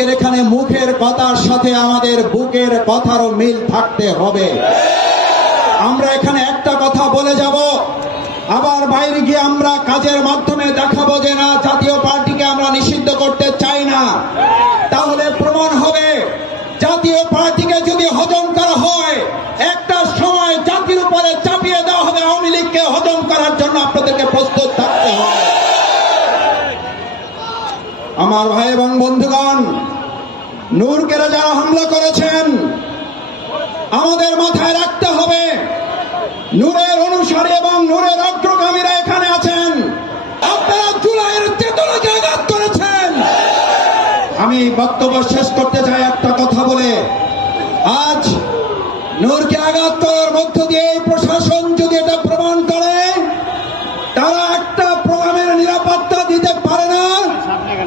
আজকের এখানে মুখের কথার সাথে আমাদের বুকের কথারও মিল থাকতে হবে। আমরা এখানে একটা কথা বলে যাব, আবার বাইরে গিয়ে আমরা কাজের মাধ্যমে দেখাবো যে না, জাতীয় পার্টিকে আমরা নিষিদ্ধ করতে চাই না। তাহলে প্রমাণ হবে জাতীয় পার্টিকে যদি হজম করা হয়, একটা সময় জাতির উপরে চাপিয়ে দেওয়া হবে। আওয়ামী লীগকে হজম করার জন্য আপনাদেরকে প্রস্তুত থাকতে হবে। আমার ভাই এবং বন্ধুগণ, নূরকে যারা হামলা করেছেন, আমাদের মাথায় রাখতে হবে নূরের অনুসারী এবং নূরের অগ্রগামীরা এখানে আছেন। আপনারা জুলাইয়ের চেতনাকে আঘাত করেছেন। আমি বক্তব্য শেষ করতে চাই একটা কথা বলে, আজ নূরকে আঘাত করার মধ্য দিয়ে এই প্রশাসন যদি এটা প্রমাণ করে তারা একটা প্রোগ্রামের নিরাপত্তা দিতে পারে না,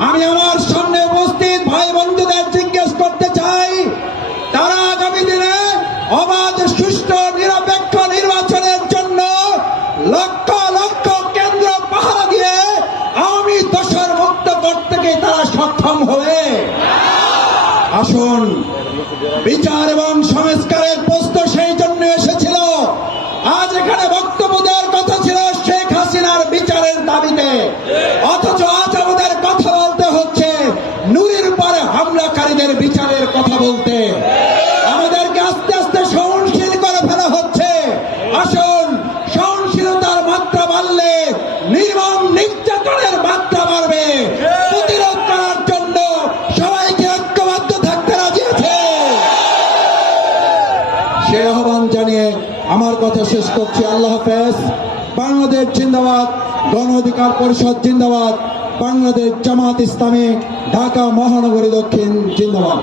আমি আমার সামনে উপস্থিত ভাই বন্ধুদের জিজ্ঞেস করতে চাই, তারা আগামী দিনে অবাধ সুষ্ঠু নিরপেক্ষ নির্বাচনের জন্য লক্ষ লক্ষ কেন্দ্র পাহারা দিয়ে আওয়ামী দোষর মুক্ত করতে গিয়ে তারা সক্ষম হবে। আসুন, বিচার এবং সংস্কারের প্রশ্ন সেই জন্য এসেছিল। আজ এখানে বক্তব্য দেওয়ার কথা ছিল শেখ হাসিনার বিচারের দাবিতে, অথচ আজ আমাদের কথা বলতে হচ্ছে নূরের উপরে হামলাকারীদের বিচারের কথা বলতে। আমাদেরকে আস্তে আস্তে সহনশীল করে ফেলা হচ্ছে। আসুন, সহনশীলতার মাত্রা বাড়লে নির্মম নির্যাতনের মাত্রা বাড়বে। প্রতিরোধ করার জন্য সবাইকে ঐক্যবদ্ধ থাকতে রাজি আছে। সে আহ্বান জানিয়ে আমার কথা শেষ করছি। আল্লাহ হাফেজ। বাংলাদেশ জিন্দাবাদ, গণ অধিকার পরিষদ জিন্দাবাদ, বাংলাদেশ জামাত ইসলামী ঢাকা মহানগরী দক্ষিণ জিন্দাবাদ।